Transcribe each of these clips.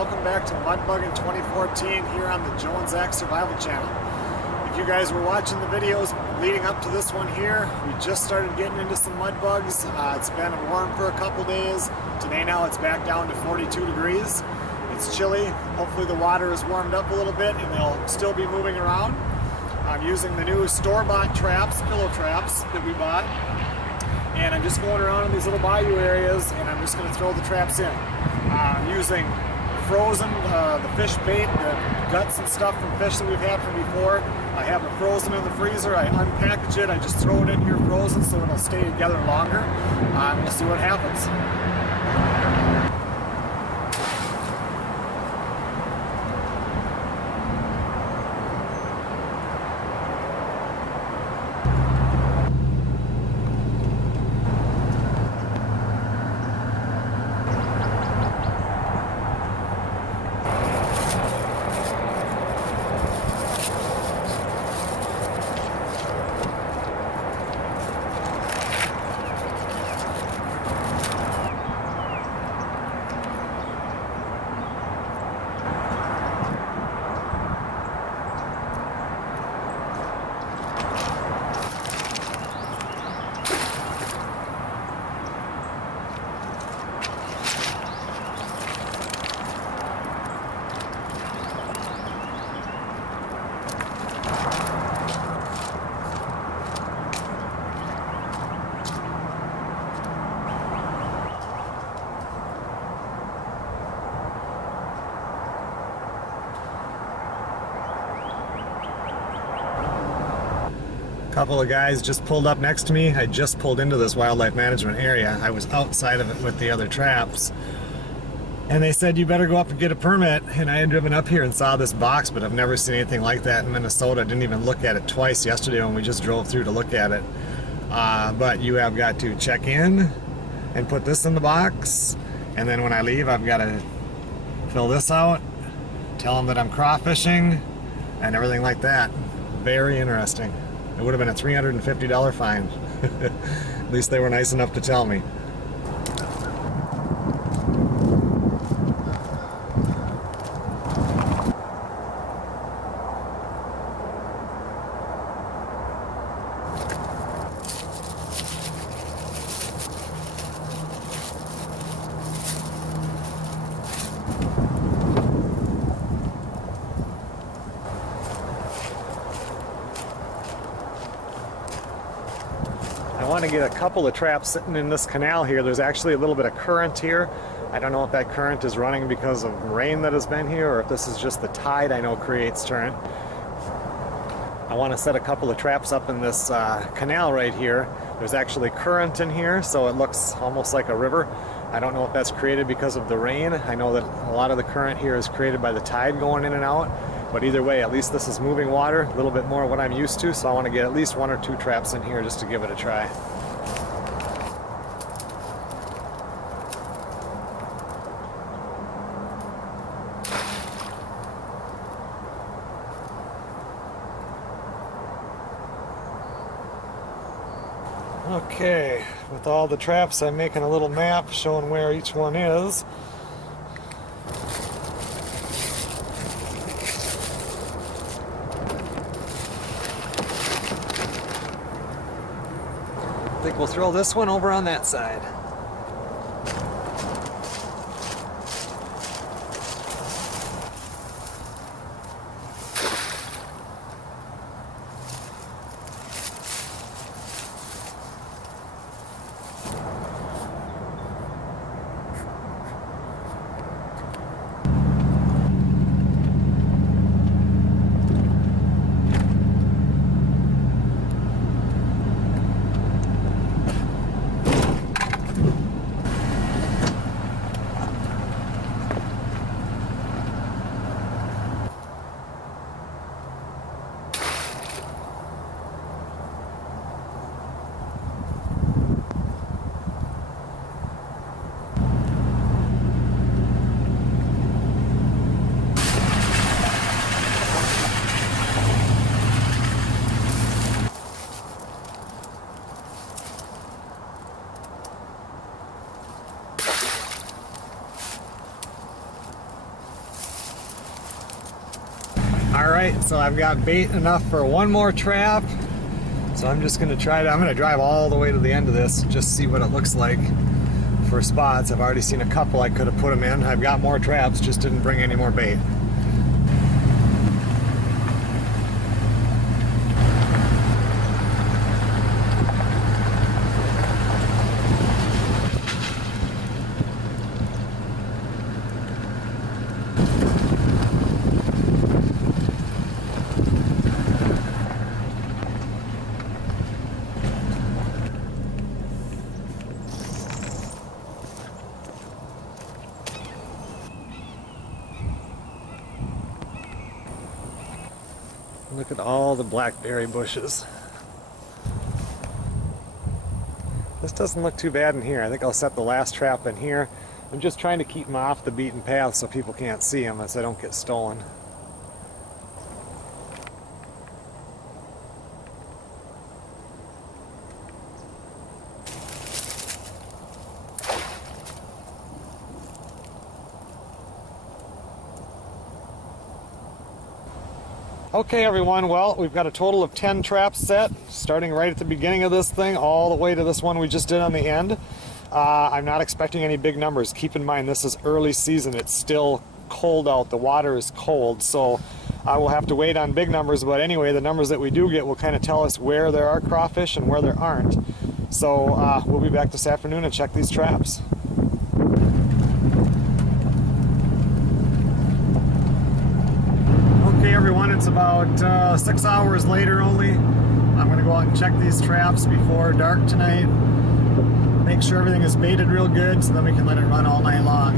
welcome back to Mudbuggin 2014 here on the Jones Act Survival Channel. If you guys were watching the videos leading up to this one here, we just started getting into some mud bugs. It's been warm for a couple days. Today now it's back down to 42 degrees. It's chilly. Hopefully the water is warmed up a little bit and they'll still be moving around. I'm using the new store-bought traps, pillow traps that we bought. And I'm just going around in these little bayou areas and I'm just going to throw the traps in. I'm using frozen, the fish bait, the guts and stuff from fish that we've had from before. I have it frozen in the freezer. I unpackage it. I just throw it in here frozen so it'll stay together longer. We'll see what happens. A couple of guys just pulled up next to me. I just pulled into this wildlife management area. I was outside of it with the other traps. And they said, you better go up and get a permit. And I had driven up here and saw this box, but I've never seen anything like that in Minnesota. I didn't even look at it twice yesterday when we just drove through to look at it. But you have got to check in and put this in the box. And then when I leave, I've got to fill this out, tell them that I'm crawfishing, and everything like that. Very interesting. It would have been a $350 fine. At least they were nice enough to tell me. I want to get a couple of traps sitting in this canal here. There's actually a little bit of current here. I don't know if that current is running because of rain that has been here or if this is just the tide I know creates current. I want to set a couple of traps up in this canal right here. There's actually current in here, so it looks almost like a river. I don't know if that's created because of the rain. I know that a lot of the current here is created by the tide going in and out. But either way, at least this is moving water, a little bit more what I'm used to, so I want to get at least 1 or 2 traps in here just to give it a try. Okay, with all the traps, I'm making a little map showing where each one is. I think we'll throw this one over on that side. Alright, so I've got bait enough for one more trap. So I'm just going to I'm going to drive all the way to the end of this, just see what it looks like for spots. I've already seen a couple I could have put them in. I've got more traps, just didn't bring any more bait. Look at all the blackberry bushes. This doesn't look too bad in here. I think I'll set the last trap in here. I'm just trying to keep them off the beaten path so people can't see them as they don't get stolen. Okay everyone, well, we've got a total of 10 traps set, starting right at the beginning of this thing all the way to this one we just did on the end. I'm not expecting any big numbers. Keep in mind this is early season, it's still cold out, the water is cold, so I will have to wait on big numbers, but anyway, the numbers that we do get will kind of tell us where there are crawfish and where there aren't. So we'll be back this afternoon and check these traps. Okay everyone, it's about 6 hours later only. I'm going to go out and check these traps before dark tonight. Make sure everything is baited real good so then we can let it run all night long.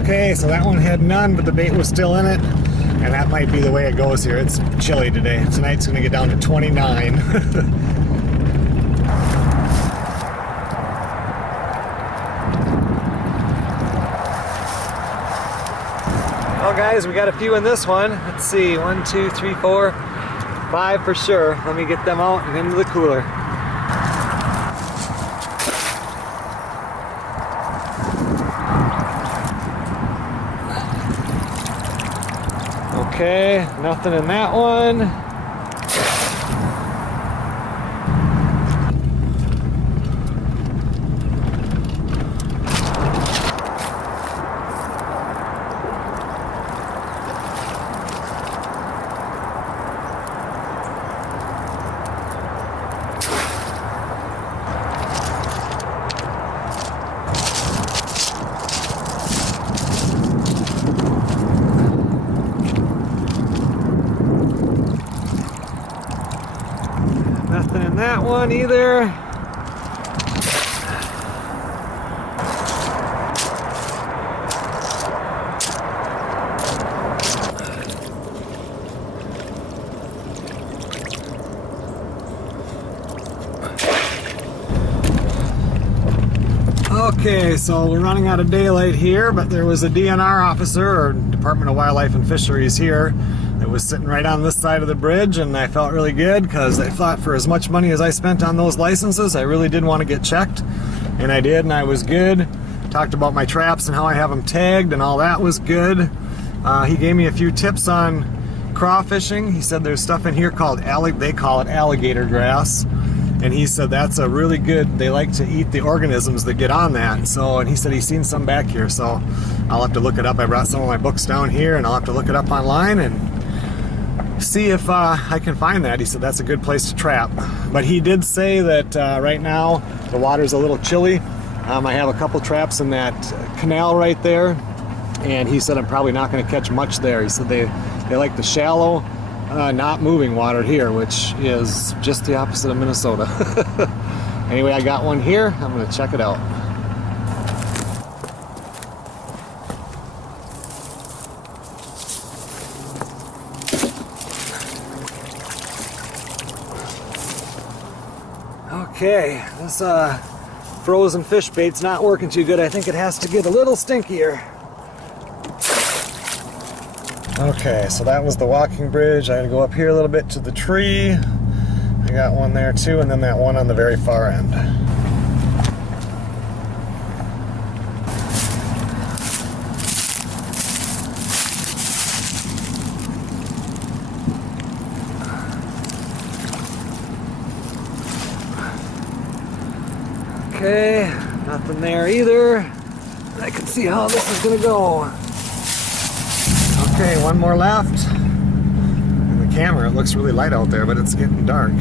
Okay, so that one had none, but the bait was still in it. And that might be the way it goes here. It's chilly today. Tonight's going to get down to 29. Well guys, we got a few in this one. Let's see, 1, 2, 3, 4, 5 for sure. Let me get them out and into the cooler. Okay, nothing in that one. Nothing in that one either. Okay, so we're running out of daylight here, but there was a DNR officer, or Department of Wildlife and Fisheries here, that was sitting right on this side of the bridge, and I felt really good because I thought for as much money as I spent on those licenses, I really did want to get checked, and I did, and I was good. Talked about my traps and how I have them tagged, and all that was good. He gave me a few tips on crawfishing. He said there's stuff in here called they call it alligator grass. And he said that's a really good, they like to eat the organisms that get on that. So, and he said he's seen some back here, so I'll have to look it up. I brought some of my books down here and I'll have to look it up online and see if I can find that. He said that's a good place to trap. But he did say that right now the water's a little chilly. I have a couple traps in that canal right there, and he said I'm probably not going to catch much there. He said they like the shallow, not moving water here, which is just the opposite of Minnesota. Anyway, I got one here. I'm going to check it out. Okay, this frozen fish bait's not working too good. I think it has to get a little stinkier. Okay, so that was the walking bridge. I had to go up here a little bit to the tree. I got one there too, and then that one on the very far end. Okay, nothing there either. I can see how this is gonna go. Okay, one more left. In the camera, it looks really light out there, but it's getting dark.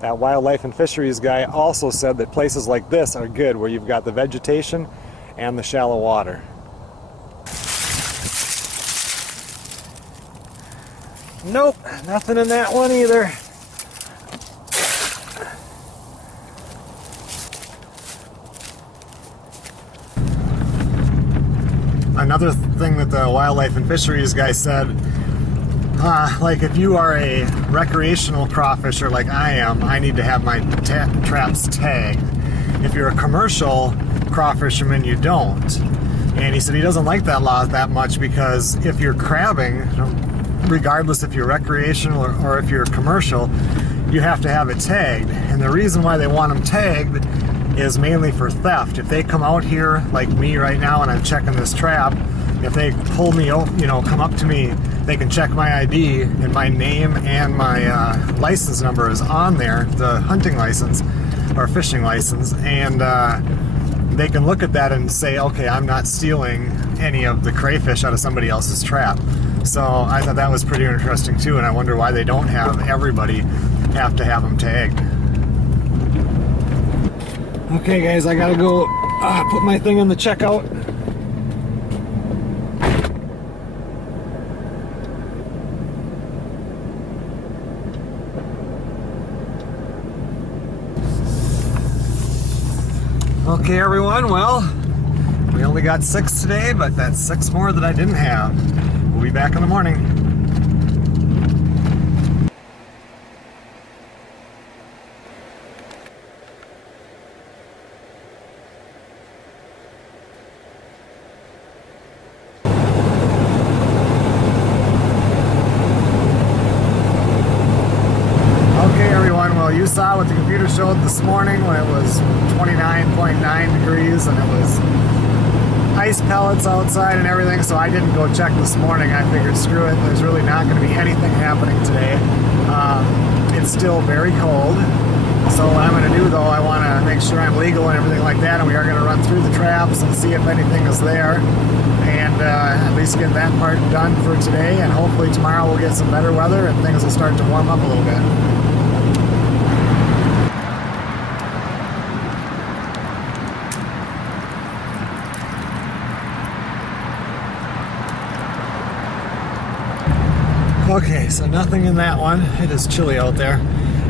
That Wildlife and Fisheries guy also said that places like this are good, where you've got the vegetation and the shallow water. Nope, nothing in that one either. Another thing that the Wildlife and Fisheries guy said, like if you are a recreational crawfisher like I am, I need to have my traps tagged. If you're a commercial crawfisherman, you don't. And he said he doesn't like that law that much because if you're crabbing, regardless if you're recreational or if you're commercial, you have to have it tagged. And the reason why they want them tagged is mainly for theft. If they come out here like me right now and I'm checking this trap, if they pull me, you know, come up to me, they can check my ID and my name and my license number is on there, the hunting license or fishing license, and they can look at that and say, okay, I'm not stealing any of the crayfish out of somebody else's trap. So I thought that was pretty interesting too, and I wonder why they don't have everybody have to have them tagged. Okay guys, I gotta go put my thing in the checkout. Okay everyone, well, we only got 6 today, but that's 6 more that I didn't have. We'll be back in the morning. You saw what the computer showed this morning when it was 29.9 degrees and it was ice pellets outside and everything, so I didn't go check this morning. I figured screw it, there's really not going to be anything happening today. It's still very cold, so what I'm going to do though, I want to make sure I'm legal and everything like that, and we are going to run through the traps and see if anything is there, and at least get that part done for today, and hopefully tomorrow we'll get some better weather and things will start to warm up a little bit. Okay, so nothing in that one. It is chilly out there.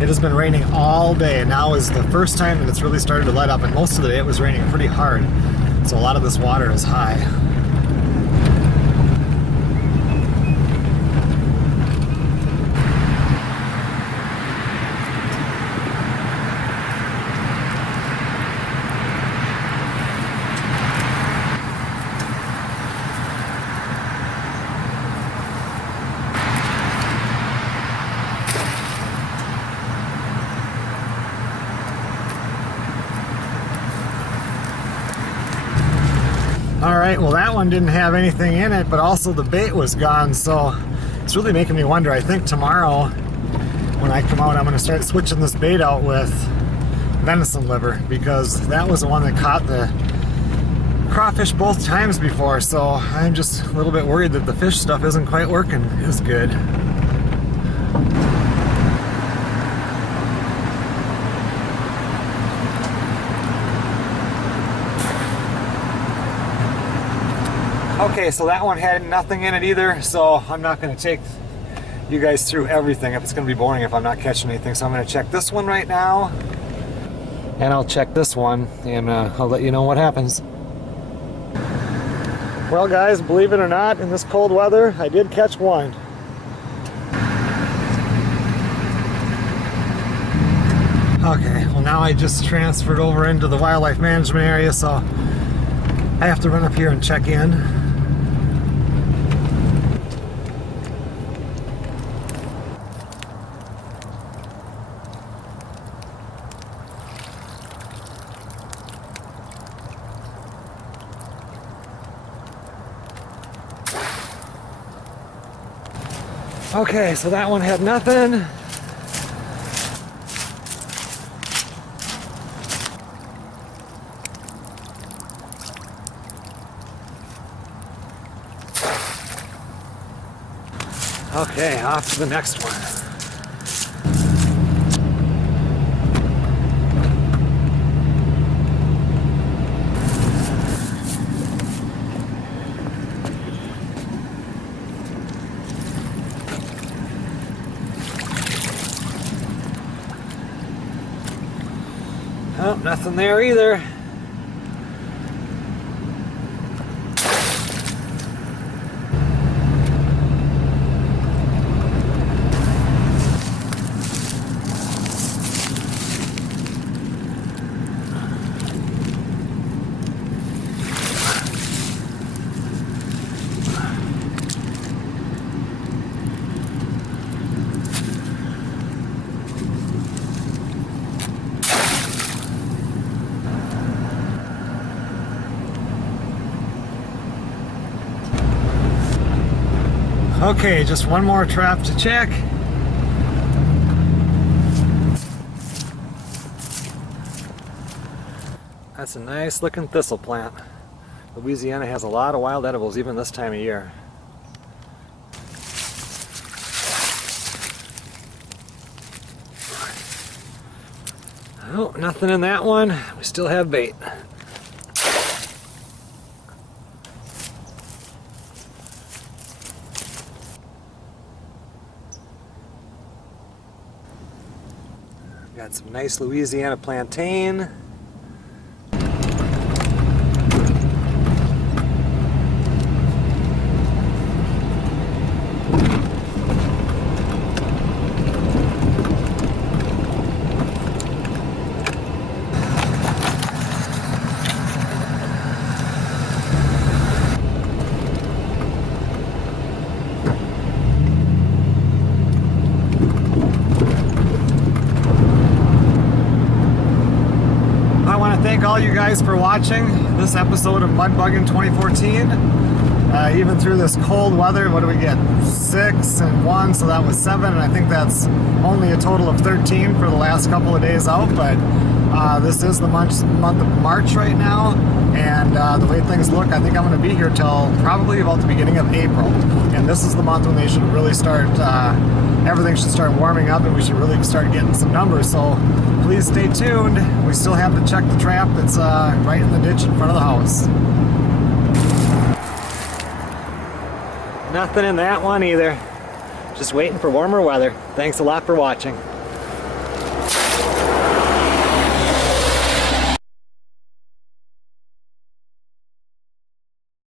It has been raining all day. Now is the first time that it's really started to let up, and most of the day it was raining pretty hard. So a lot of this water is high. Alright, well that one didn't have anything in it, but also the bait was gone, so it's really making me wonder. I think tomorrow when I come out I'm going to start switching this bait out with venison liver, because that was the one that caught the crawfish both times before, so I'm just a little bit worried that the fish stuff isn't quite working as good. Okay, so that one had nothing in it either, so I'm not going to take you guys through everything if it's going to be boring if I'm not catching anything. So I'm going to check this one right now, and I'll check this one, and I'll let you know what happens. Well guys, believe it or not, in this cold weather, I did catch one. Okay, well now I just transferred over into the wildlife management area, so I have to run up here and check in. Okay, so that one had nothing. Okay, off to the next one. Oh, nothing there either. Okay, just one more trap to check. That's a nice looking thistle plant. Louisiana has a lot of wild edibles even this time of year. Oh, nothing in that one. We still have bait. Got some nice Louisiana plantain. Thank all you guys for watching this episode of Mudbuggin 2014. Even through this cold weather, what do we get? 6 and 1, so that was 7, and I think that's only a total of 13 for the last couple of days out, but this is the month of March right now, and the way things look, I think I'm going to be here till probably about the beginning of April, and this is the month when they should really start, everything should start warming up and we should really start getting some numbers, so please stay tuned. We still have to check the trap that's right in the ditch in front of the house. Nothing in that one either. Just waiting for warmer weather. Thanks a lot for watching.